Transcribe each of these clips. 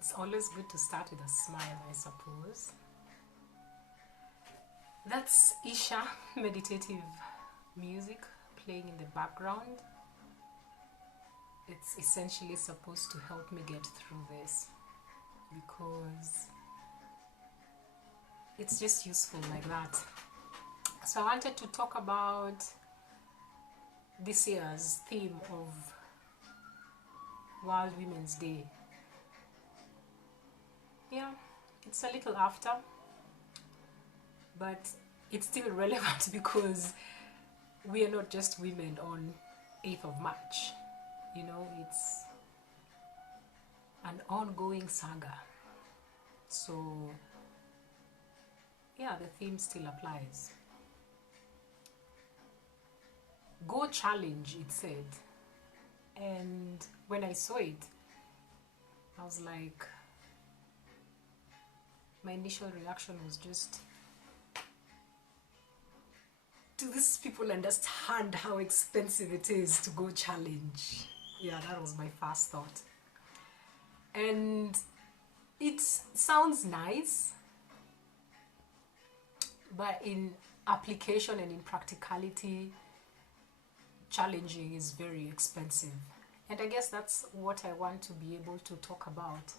It's always good to start with a smile, I suppose. That's Isha meditative music playing in the background. It's essentially supposed to help me get through this because it's just useful like that. So I wanted to talk about this year's theme of World Women's Day. Yeah, it's a little after, but it's still relevant because we are not just women on 8th of March. You know, it's an ongoing saga. So, yeah, the theme still applies. Go challenge, it said. And when I saw it, I was like, my initial reaction was just, do these people understand how expensive it is to go challenge? Yeah, that was my first thought. And it sounds nice, but in application and in practicality, challenging is very expensive. And I guess that's what I want to be able to talk about.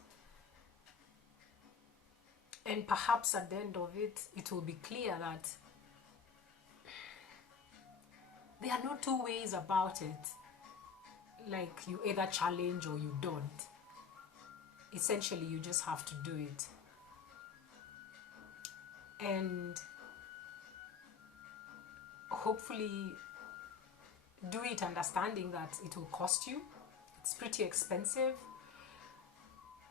And perhaps at the end of it, it will be clear that there are no two ways about it. Like, you either challenge or you don't. Essentially, you just have to do it. And hopefully do it understanding that it will cost you. It's pretty expensive.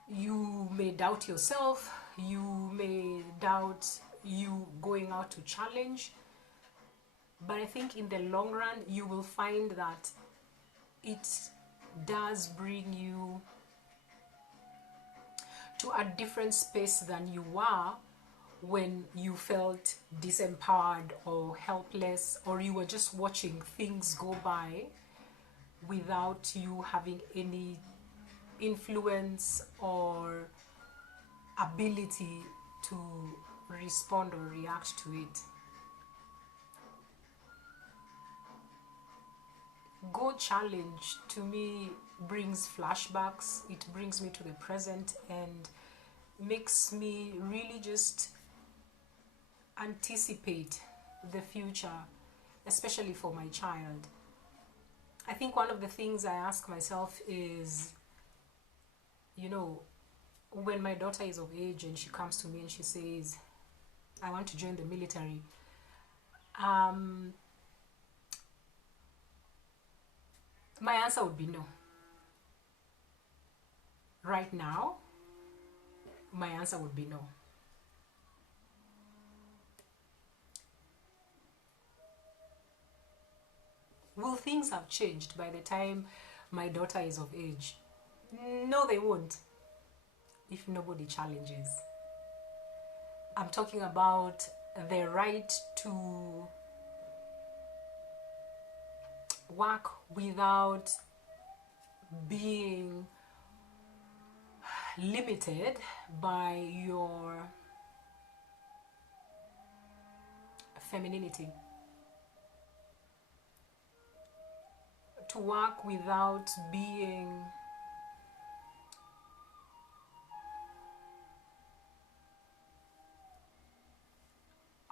You may doubt yourself. You may doubt you going out to challenge. But I think in the long run, you will find that it does bring you to a different space than you were when you felt disempowered or helpless, or you were just watching things go by without you having any influence or ability to respond or react to it. Go challenge to me brings flashbacks. It brings me to the present and makes me really just anticipate the future, especially for my child. I think one of the things I ask myself is, you know, when my daughter is of age and she comes to me and she says, I want to join the military, my answer would be no. Right now, my answer would be no. Will things have changed by the time my daughter is of age? No, they won't, if nobody challenges. I'm talking about the right to work without being limited by your femininity. To work without being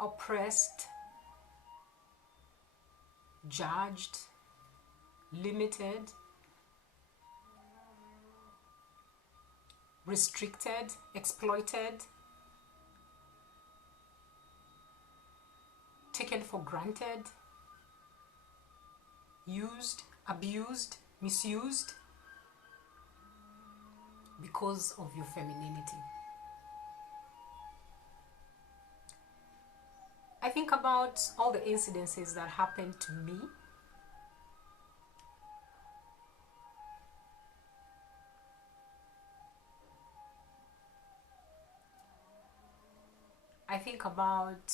oppressed, judged, limited, restricted, exploited, taken for granted, used, abused, misused because of your femininity. I think about all the incidences that happened to me. I think about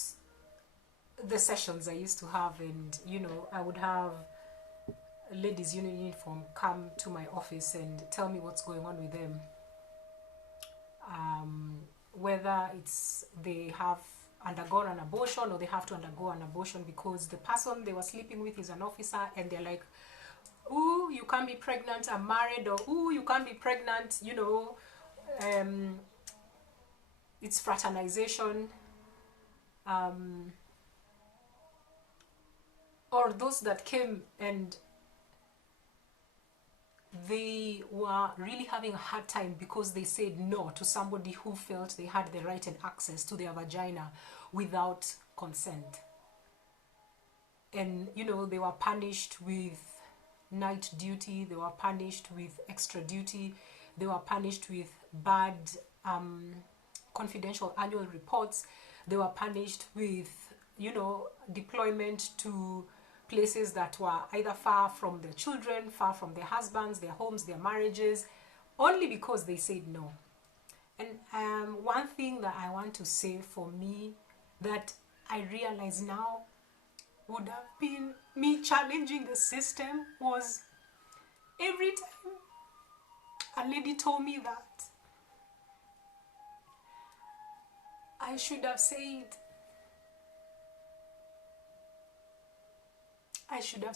the sessions I used to have, and you know, I would have ladies union uniform come to my office and tell me what's going on with them. whether it's they have undergone an abortion or they have to undergo an abortion because the person they were sleeping with is an officer, and they're like, ooh, you can't be pregnant, I'm married, or ooh, you can't be pregnant, you know. It's fraternization. Or those that came and they were really having a hard time because they said no to somebody who felt they had the right and access to their vagina without consent. And, you know, they were punished with night duty, they were punished with extra duty, they were punished with bad confidential annual reports, they were punished with, you know, deployment to places that were either far from their children, far from their husbands, their homes, their marriages, only because they said no. And one thing that I want to say for me that I realize now would have been me challenging the system was every time a lady told me that, I should have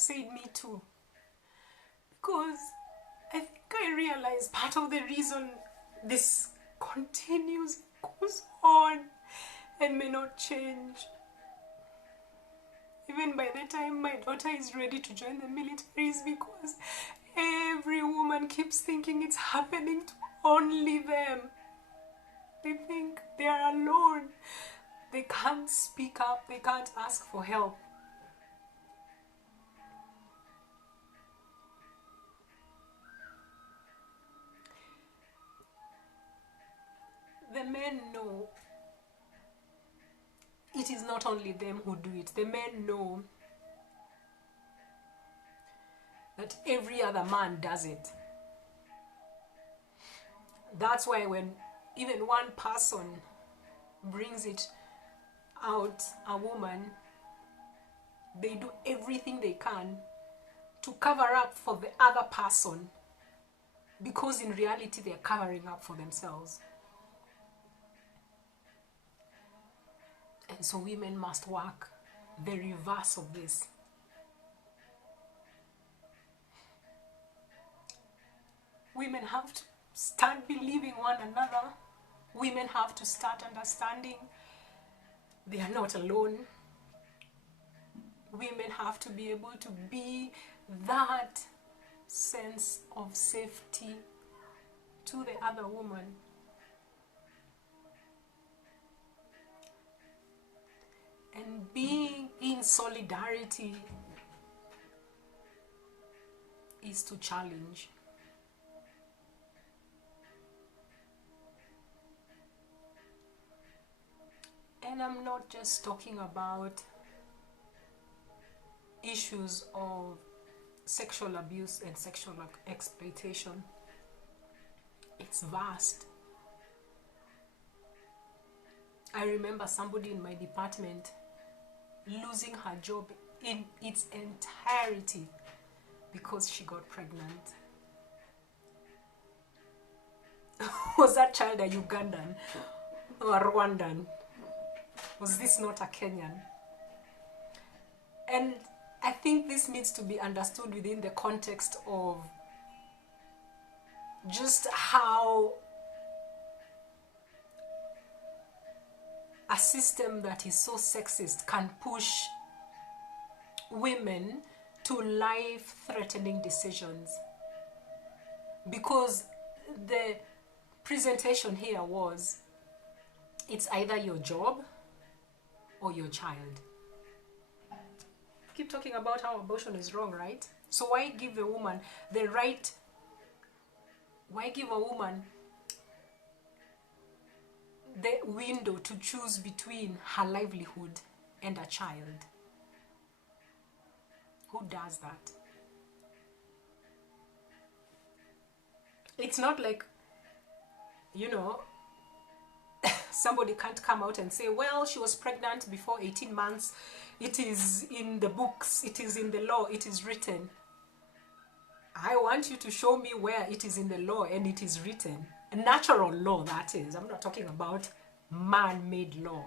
said me too, because I think I realized part of the reason this continues, goes on, and may not change, even by the time my daughter is ready to join the military, is because every woman keeps thinking it's happening to only them. They think they are alone. They can't speak up. They can't ask for help. The men know it is not only them who do it. The men know that every other man does it. That's why when even one person brings it out, a woman, they do everything they can to cover up for the other person, because in reality they're covering up for themselves. And so women must work the reverse of this. Women have to start believing one another. Women have to start understanding they are not alone. Women have to be able to be that sense of safety to the other woman. And being in solidarity is to challenge. And I'm not just talking about issues of sexual abuse and sexual exploitation. It's vast. I remember somebody in my department losing her job in its entirety because she got pregnant. Was that child a Ugandan or a Rwandan? Was this not a Kenyan? And I think this needs to be understood within the context of just how a system that is so sexist can push women to life-threatening decisions. Because the presentation here was, it's either your job or your child. Keep talking about how abortion is wrong, right? So why give a woman the right, why give a woman the window to choose between her livelihood and a child? Who does that? It's not like, you know, somebody can't come out and say, well, she was pregnant before 18 months. It is in the books. It is in the law. It is written. I want you to show me where it is in the law and it is written. Natural law, that is. I'm not talking about man-made law.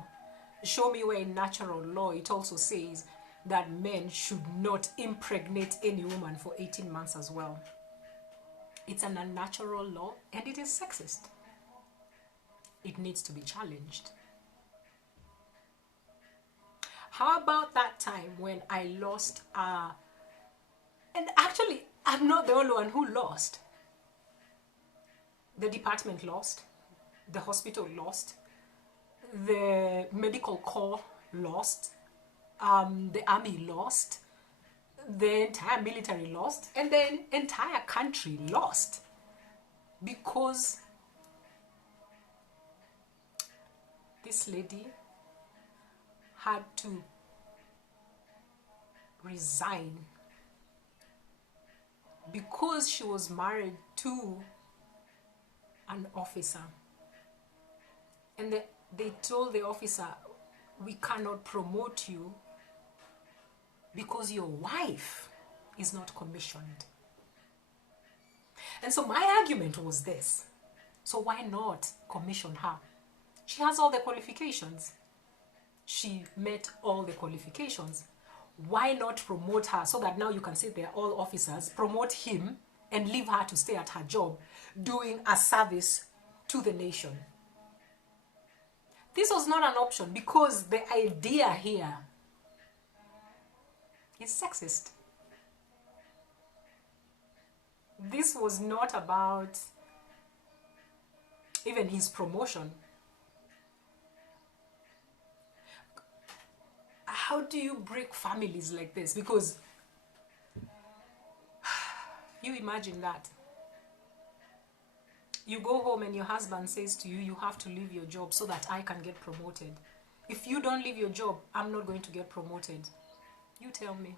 Show me where in natural law it also says that men should not impregnate any woman for 18 months as well. It's an unnatural law and it is sexist. It needs to be challenged. How about that time when I lost, and actually, I'm not the only one who lost. The department lost, the hospital lost, the medical corps lost, the army lost, the entire military lost, and the entire country lost because this lady had to resign because she was married to an officer, and they told the officer, we cannot promote you because your wife is not commissioned. And so my argument was this: so why not commission her? She has all the qualifications. She met all the qualifications. Why not promote her so that now you can say they're all officers, promote him and leave her to stay at her job doing a service to the nation? This was not an option because the idea here is sexist. This was not about even his promotion. How do you break families like this? Because you imagine that. You go home and your husband says to you, you have to leave your job so that I can get promoted. If you don't leave your job, I'm not going to get promoted. You tell me.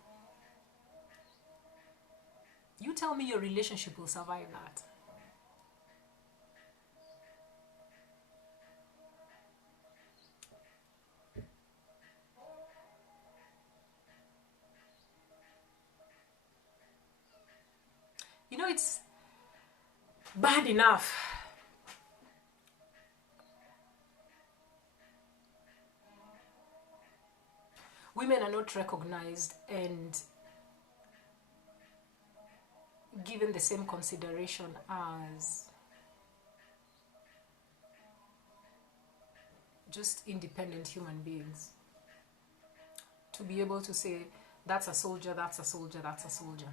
You tell me your relationship will survive that. You know, it's bad enough women are not recognized and given the same consideration as just independent human beings. To be able to say, that's a soldier, that's a soldier, that's a soldier.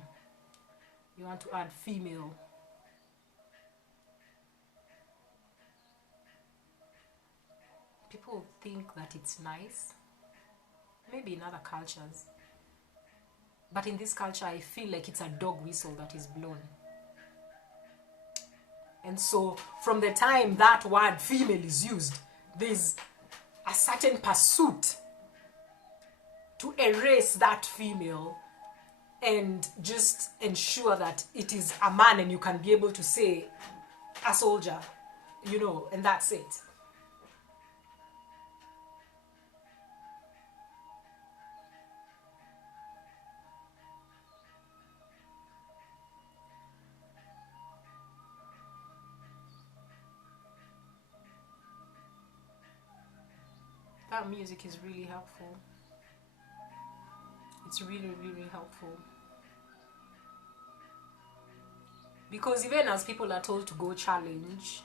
You want to add female. People think that it's nice. Maybe in other cultures. But in this culture, I feel like it's a dog whistle that is blown. And so, from the time that word female is used, there's a certain pursuit to erase that female and just ensure that it is a man and you can be able to say a soldier, you know, and that's it. That music is really helpful. It's really, really helpful. Because even as people are told to go challenge,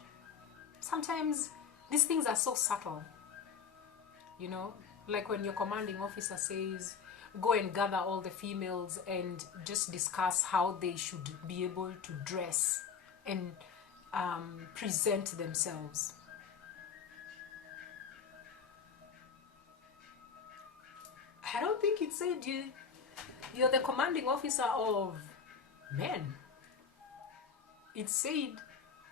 sometimes these things are so subtle. You know, like when your commanding officer says, go and gather all the females and just discuss how they should be able to dress and present themselves. I don't think it said you're the commanding officer of men. It said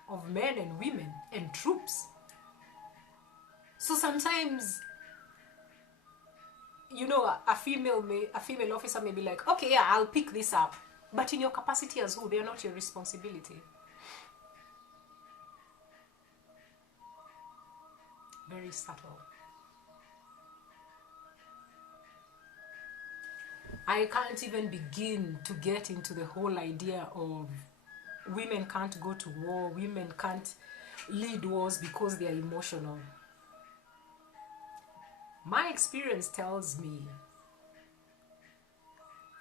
of men and women and troops. So sometimes, you know, a female officer may be like, okay, yeah, I'll pick this up. But in your capacity as who, they're not your responsibility. Very subtle. I can't even begin to get into the whole idea of women can't go to war, women can't lead wars because they are emotional. My experience tells me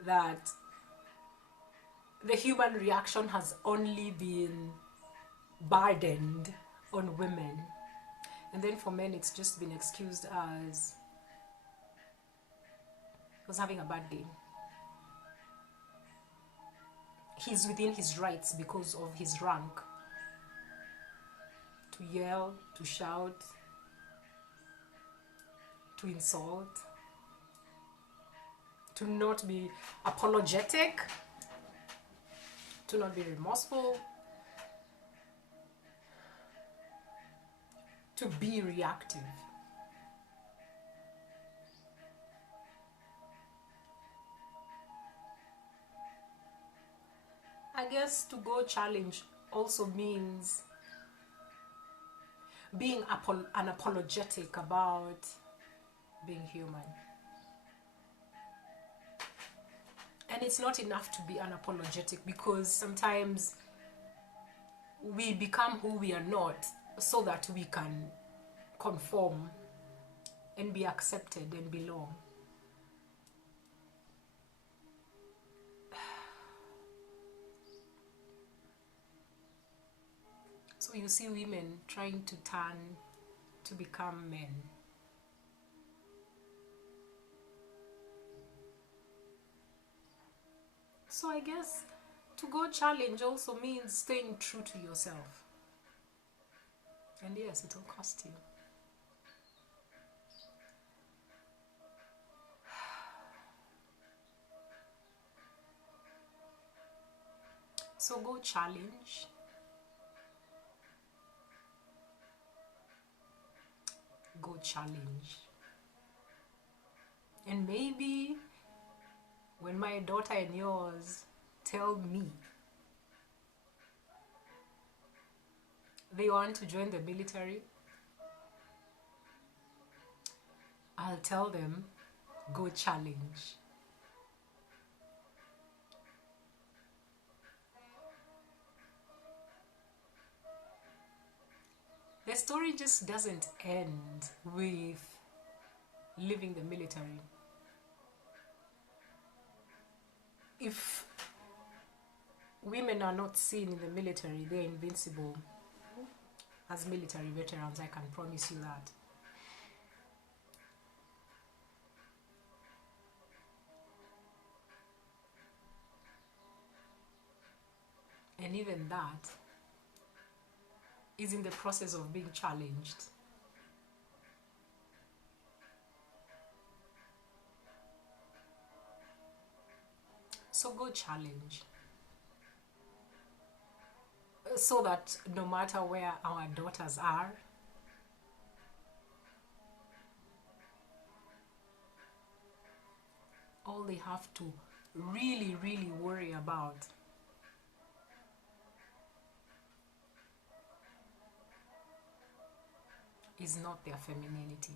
that the human reaction has only been burdened on women, and then for men it's just been excused as he was having a bad day. He's within his rights because of his rank to yell, to shout, to insult, to not be apologetic, to not be remorseful, to be reactive. I guess to go challenge also means being unapologetic about being human. And it's not enough to be unapologetic, because sometimes we become who we are not so that we can conform and be accepted and belong. So you see women trying to turn to become men. So I guess to go challenge also means staying true to yourself. And yes, it will cost you. So go challenge. Go challenge. And maybe when my daughter and yours tell me they want to join the military, I'll tell them, go challenge. The story just doesn't end with leaving the military. If women are not seen in the military, they're invincible. As military veterans, I can promise you that. And even that is in the process of being challenged. So go challenge. So that no matter where our daughters are, all they have to really, really worry about is not their femininity.